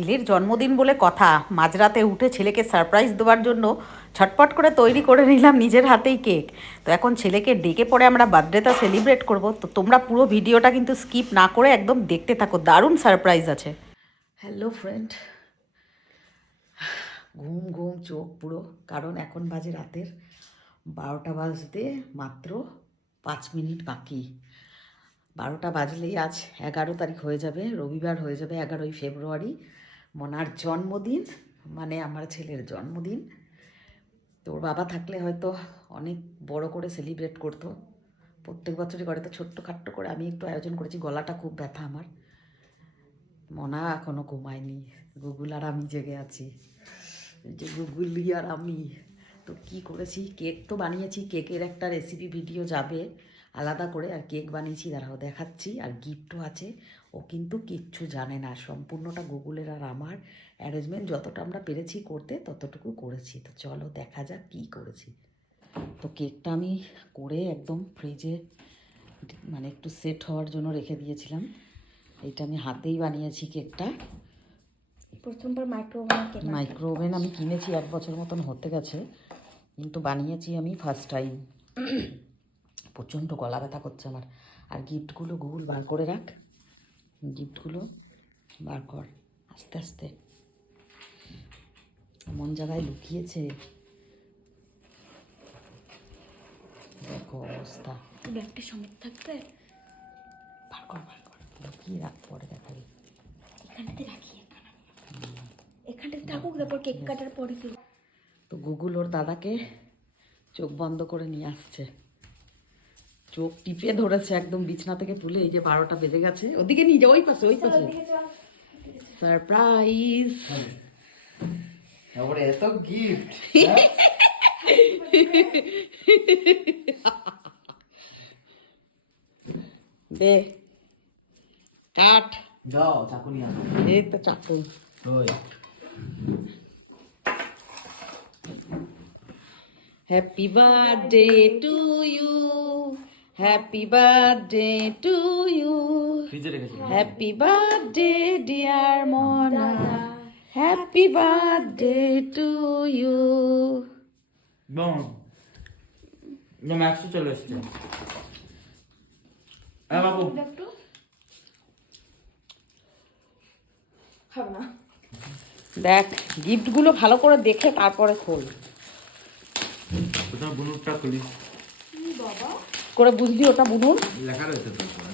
ছেলের জন্মদিন বলে কথা, মাঝরাতে উঠে ছেলেকে সারপ্রাইজ দেওয়ার জন্য ছটপট করে তৈরি করে নিলাম নিজের হাতেই কেক। তো এখন ছেলেকে ডেকে পরে আমরা বার্থডেটা সেলিব্রেট করব। তো তোমরা পুরো ভিডিওটা কিন্তু স্কিপ না করে একদম দেখতে থাকো, দারুণ সারপ্রাইজ আছে। হ্যালো ফ্রেন্ড, ঘুম ঘুম চোখ পুরো, কারণ এখন বাজে রাতের 12টা বাজতে মাত্র 5 মিনিট বাকি। 12টা বাজলেই আজ 11 তারিখ হয়ে যাবে, রবিবার হয়ে যাবে 11ই ফেব্রুয়ারি, মনার জন্মদিন, মানে আমার ছেলের জন্মদিন। তোর বাবা থাকলে হয়তো অনেক বড় করে সেলিব্রেট করতো, প্রত্যেক বছরই করে, তো ছোট্ট খাট্ট করে আমি একটু আয়োজন করেছি। গলাটা খুব ব্যথা আমার, মনা এখনও ঘুমায়নি, গুগুল আর আমি জেগে আছি। এই যে গুগুলি আর আমি তো কি করেছি, কেক তো বানিয়েছি, কেকের একটা রেসিপি ভিডিও যাবে আলাদা করে, আর কেক বানিয়েছি দাঁড়াও দেখাচ্ছি, আর গিফটও আছে। ও কিন্তু কিচ্ছু জানে না, সম্পূর্ণটা গুগুলের আর আমার অ্যারেঞ্জমেন্ট, যতটা আমরা পেরেছি করতে ততটুকু করেছি। তো চলো দেখা যাক কী করেছি। তো কেকটা আমি করে একদম ফ্রিজে মানে একটু সেট হওয়ার জন্য রেখে দিয়েছিলাম। এইটা আমি হাতেই বানিয়েছি কেকটা, প্রথমবার মাইক্রো ওভেন আমি কিনেছি 1 বছর মতন হতে গেছে, কিন্তু বানিয়েছি আমি ফার্স্ট টাইম। প্রচণ্ড গলা ব্যথা করছে আমার। আর গিফটগুলো গুগল বার করে রাখ, গিফটগুলো বার কর আস্তে আস্তে, এমন জায়গায় লুকিয়েছে দেখো অবস্থা। ব্যাগটা সমেত থাকবে, বার কর লুকিয়ে রাখ, পরে দেখাবি। এখানটাতে রাখি, এখানটাতে থাকুক, তারপর কেক কাটার পরে কি। তো গুগল ওর দাদাকে চোখ বন্ধ করে নিয়ে আসছে, চোখ টিপে ধরেছে একদম বিছনা থেকে তুলে। এই যে 12টা বেজে গেছে, ওদিকে নিয়ে যাও, ওই পাশে সারপ্রাইজ। এত গিফট দে কাট, যাও চাকু নিয়ে আসো। এই তো চাকু। ওই happy birthday to you, happy birthday to you, ফ্রিজে রেখেছি। Happy birthday dear Mona, happy birthday to you. বম ম্যাক্সও চলে এসছে। বাবু একটু খাবো না, দেখ গিফটগুলো ভালো করে দেখে তারপরে খোল, প্রথমে বুনুরটা খুলি। বাবা করে বুঝলি ওটা বুনুন। লেখা রয়েছে তো উপরে।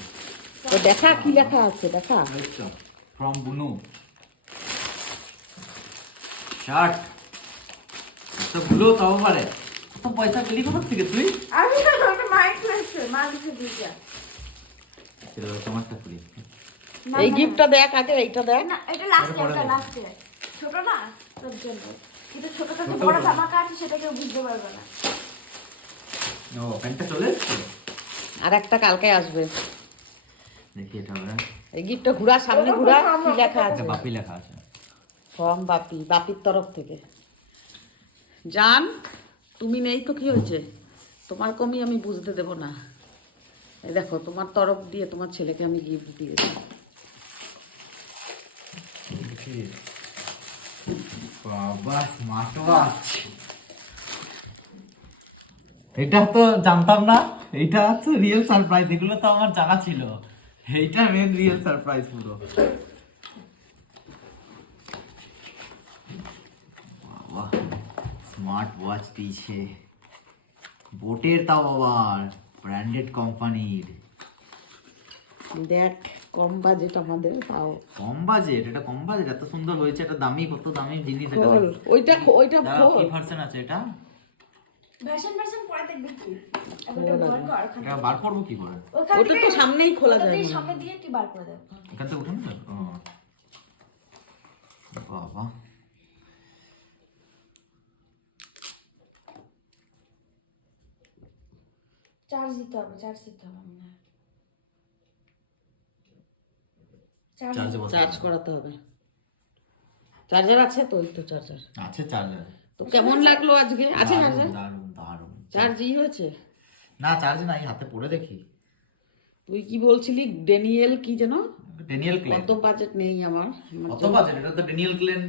তো দেখা কি লেখা আছে, দেখা। ফ্রম বুনু শার্ট। তো ভুলো তাও পারে, কত পয়সা পেলি কোথা থেকে তুই? আমি না, ওটা মাইক লাগছে, মা দিছে দুইটা। তোমারটা খুলি। এই গিফটটা দেখ আগে, এইটা দেখ। না এটা লাস্টে, এটা লাস্টে ছোট না তোর জন্য, কিন্তু ছোটটা যে বড় ধামাকা আছে সেটা কেউ বুঝতে পারবে না। ও প্যান্টটা চলে এসছে। আর একটা কালকে আসবে। দেখি এটা আমরা এই গিফটটা ঘুরা, সামনে ঘুরা, কি লেখা আছে? বাপি লেখা আছে। ফ্রম বাপি, বাপির তরফ থেকে। জান তুমি নেই তো কি হয়েছে, তোমার কমি আমি বুঝতে দেব না। এই দেখো তোমার তরফ দিয়ে তোমার ছেলেকে আমি গিফট দিয়েছি। বাবা স্মার্ট ওয়াচ, এটা তো জানতাম না, এইটা হচ্ছে রিয়েল সারপ্রাইজ। এগুলো তো আমার জানা ছিল, এইটা মেন রিয়েল সারপ্রাইজ পুরো। বাবা স্মার্ট ওয়াচ দিয়েছে, বোটের, তাও আবার ব্র্যান্ডেড কোম্পানির। দেখ কম বাজেট আমাদের, তাও কম বাজেট, এটা কম বাজেট, এত সুন্দর হয়েছে। এটা দামি, কত দামি জিনিস এটা। খোল ওইটা, ওইটা দাঁড়াও, খোল। কি ভার্সন আছে এটা? ভার্সন পরে দেখবি তুই, এখন এটা বার কর, এটা বার করবো কি করে? ওখান ওটা তো সামনেই খোলা যায় থেকে না। সামনে দিয়ে তুই বার করে দে। এখান থেকে উঠুন না। বাবা চার্জ দিতে হবে মনে হয়। চার্জ করাতে হবে। চার্জার আছে তো? ওই তো চার্জার আছে, চার্জার। তো কেমন লাগলো আজকে? আছে চার্জার? দারুণ দারুণ। চার্জই হয়েছে না চার্জ নাই, হাতে পড়ে দেখি। তুই কি বলছিলি ড্যানিয়েল কি যেন? Daniel clan. অত বাজেট নেই আমার অত বাজেট, এটা তো ড্যানিয়েল ক্লেন।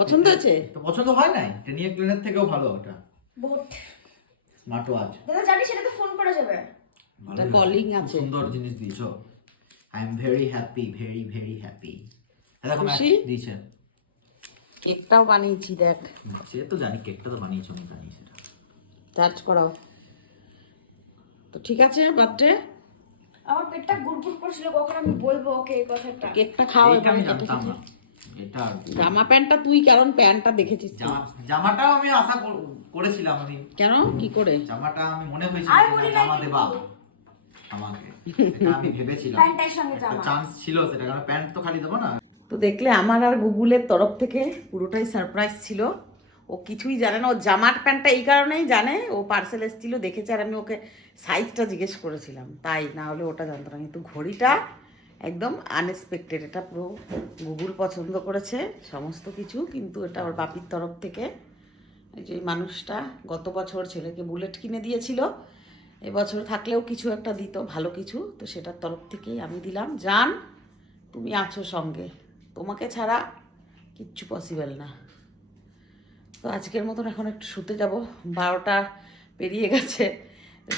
পছন্দ আছে? তো পছন্দ হয় নাই, ড্যানিয়েল ক্লেনের থেকেও ভালো ওটা বোট স্মার্ট ওয়াচ। দাদা জানি সেটাতে ফোন করা যাবে। এটা কলিং আছে। সুন্দর জিনিস দিয়েছো। I am very happy, very very happy. দেখো খুশি? দিয়েছে। কেকটাও বানিয়েছি দেখ, সে তো জানি, কেকটা তো বানিয়েছো, আমি জানি সেটা। চার্জ করাও তো। ঠিক আছে বার্থডে, আমার পেটটা গুড়গুড় করছিল, কখন আমি বলবো ওকে এই কথাটা। কেকটা খাও এইটা এবার। আমি এটা জানতাম থেকে। না। এটা জামা প্যান্টটা তুই, কারণ প্যান্টটা দেখেছিস তুই। জামাটাও আমি আশা করেছিলাম, আমি কেন কি করে? জামাটা আমি মনে হয়েছিল আমি যে বলি জামা নাই দেবা আমাকে, এটা আমি ভেবেছিলাম। প্যান্টের সঙ্গে জামা। চান্স ছিল সেটা, কারণ প্যান্ট তো খালি দেবো না। তো দেখলে আমার আর গুগলের তরফ থেকে পুরোটাই সারপ্রাইজ ছিল। ও কিছুই জানে না, ও জামার প্যান্টটা এই কারণেই জানে, ও পার্সেল এসেছিল দেখেছে, আর আমি ওকে সাইজটা জিজ্ঞেস করেছিলাম, তাই না হলে ওটা জানতো না। কিন্তু ঘড়িটা একদম আনএক্সপেক্টেড, এটা পুরো গুগল পছন্দ করেছে সমস্ত কিছু, কিন্তু এটা ওর বাপির তরফ থেকে। এই যে মানুষটা গত বছর ছেলেকে বুলেট কিনে দিয়েছিল, এবছর থাকলেও কিছু একটা দিত ভালো কিছু, তো সেটার তরফ থেকেই আমি দিলাম। জান তুমি আছো সঙ্গে, তোমাকে ছাড়া কিচ্ছু পসিবল না। তো আজকের মতন এখন একটু শুতে যাব, 12টা পেরিয়ে গেছে,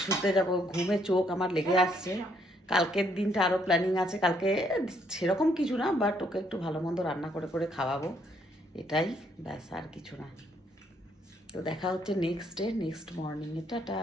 শুতে যাব। ঘুমে চোখ আমার লেগে আসছে। কালকের দিনটা আরও প্ল্যানিং আছে, কালকে সেরকম কিছু না, বাট ওকে একটু ভালো মন্দ রান্না করে করে খাওয়াবো, এটাই ব্যাস, আর কিছু না। তো দেখা হচ্ছে নেক্সট ডে, নেক্সট মর্নিংয়ে। টাটা।